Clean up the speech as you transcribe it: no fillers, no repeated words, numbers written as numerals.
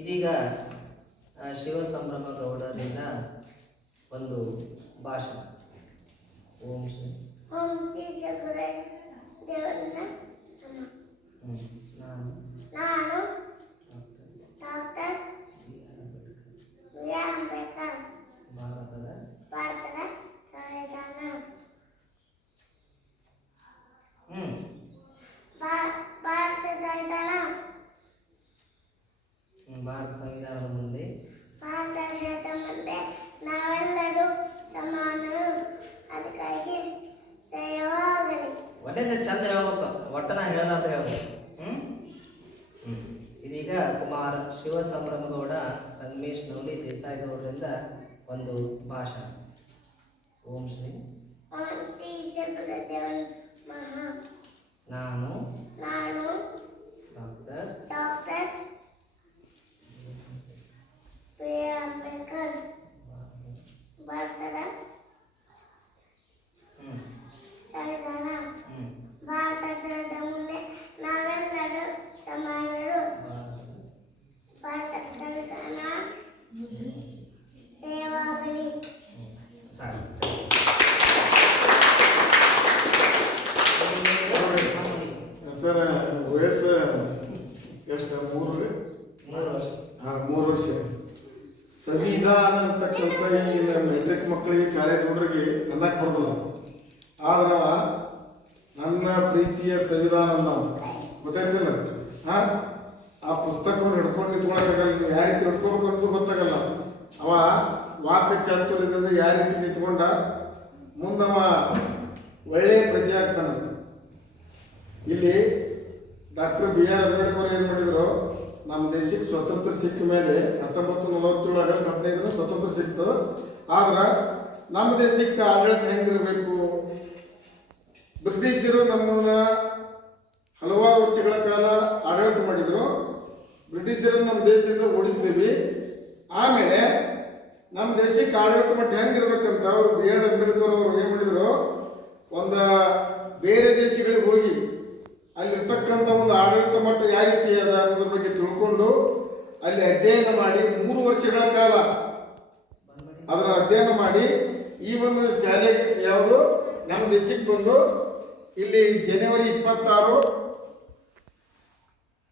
ಇದೀಗ ಶಿವ ಸಂಭ್ರಮ ಗೌಡರಿಂದ ಒಂದು ಭಾಷಣ. ಓಂ ಶ್ರೀ ಸದ್ಗುರು ದೇವರನ್ನ ನಾನು ಡಾಕ್ಟರ್ ಬಿ ಆರ್ ಅಂಬೇಡ್ಕರ್ ಭಾರತದ ಸಂವಿಧಾನ ಭಾರತ ಸಂವಿಧಾನದ ಮುಂದೆ ನಾವೆಲ್ಲರೂ ಸಮಾನರು, ಅದಕ್ಕಾಗಿ ಜಯವಾಗಲಿ. ಒಳ್ಳೆಯದೇ, ಚಂದ ಹೇಳ್ಬೇಕು, ಒಟ್ಟನ ಹೇಳಲ್ಲ ಅಂತ ಹೇಳ್ಬೇಕು. ಇದೀಗ ಕುಮಾರ್ ಶಿವ ಸಂಭ್ರಮಗೌಡ ಸಂಗಮೇಶ್ ನವಲಿ ದೇಸಾಯಿ ಗೌಡರಿಂದ ಒಂದು ಭಾಷಣ. ಓಂ ಶ್ರೀ ಸದ್ಗುರು ನಾನು ಡಾಕ್ಟರ್ ಬಿ ಆರ್ ಅಂಬೇಡ್ಕರ್ ಭಾರತದ ಸಂವಿಧಾನ ಮುಂದೆ ನಾವೆಲ್ಲರೂ ಸಮಾನರು, ಭಾರತದ ಸಂವಿಧಾನ ಜಯವಾಗಲಿ. ಸರ್ ವಯಸ್ಸು ಎಷ್ಟು? 3 ವರ್ಷ. ಸಂವಿಧಾನ ಅಂತಕ್ಕಂಥ ಈಗಿನ ಮೆಟ್ರಿಕ್ ಮಕ್ಕಳಿಗೆ ಕಾಲೇಜ್ ಹುಡುಗರಿಗೆ ಅನ್ನಕ್ಕೆ ಬರೋದಿಲ್ಲ. ಆದ್ರೆ ನನ್ನ ಪ್ರೀತಿಯ ಸಂವಿಧಾನ ನಾವು ಗೊತ್ತಾಯ್ತಿಲ್ಲ. ಆ ಪುಸ್ತಕವನ್ನು ಹಿಡ್ಕೊಂಡು ನಿಂತ್ಕೊಳಕ್ಕಾಗಲ್ಲ. ನೀವು ಯಾವ ರೀತಿ ಹಿಡ್ಕೋಬೇಕು ಅನ್ನೋದು ಗೊತ್ತಾಗಲ್ಲ. ಅವ ವಾಕ್ ಚಾತುರ್ಯದಿಂದ ಯಾವ ರೀತಿ ನಿಂತ್ಕೊಂಡ ಮುಂದವ ಒಳ್ಳೆಯ ಪ್ರಜೆ ಆಗ್ತಾನೆ. ಇಲ್ಲಿ ಡಾಕ್ಟರ್ ಬಿ ಆರ್ ಅಂಬೇಡ್ಕರ್ ಏನು ಮಾಡಿದ್ರು, ನಮ್ಮ ದೇಶಕ್ಕೆ ಸ್ವತಂತ್ರ ಸಿಕ್ಕ ಮೇಲೆ 1947 ಆಗಸ್ಟ್ 15 ಸ್ವತಂತ್ರ ಸಿಕ್ತು. ಆದ್ರೆ ನಮ್ಮ ದೇಶಕ್ಕೆ ಆಡಳಿತ ಹೆಂಗಿರಬೇಕು, ಬ್ರಿಟಿಷರು ನಮ್ಮನ್ನ ಹಲವಾರು ವರ್ಷಗಳ ಕಾಲ ಆಡಳಿತ ಮಾಡಿದರು. ಬ್ರಿಟಿಷರನ್ನು ನಮ್ಮ ದೇಶದಿಂದ ಓಡಿಸ್ತೀವಿ. ಆಮೇಲೆ ನಮ್ಮ ದೇಶಕ್ಕೆ ಆಡಳಿತ ಮಟ್ಟ ಹೆಂಗಿರ್ಬೇಕಂತ ಅವರು ಬಿ ಆರ್ ಅಂಬೇಡ್ಕರ್ ಅವರು ಏನು ಮಾಡಿದರು, ಒಂದು ಬೇರೆ ದೇಶಗಳಿಗೆ ಹೋಗಿ ಅಲ್ಲಿರ್ತಕ್ಕಂಥ ಒಂದು ಆಡಳಿತ ಮಟ್ಟ ಯಾವ ರೀತಿ ಅದ ಅನ್ನೋದ್ರ ಬಗ್ಗೆ ತಿಳ್ಕೊಂಡು ಅಲ್ಲಿ ಅಧ್ಯಯನ ಮಾಡಿ 3 ವರ್ಷಗಳ ಕಾಲ ಅದರ ಅಧ್ಯಯನ ಮಾಡಿ ಈ ಒಂದು ಶಾಲೆಗೆ ಯಾವುದು ನಮ್ಮ ದೇಶಕ್ಕೆ ಬಂದು ಇಲ್ಲಿ ಜನವರಿ 26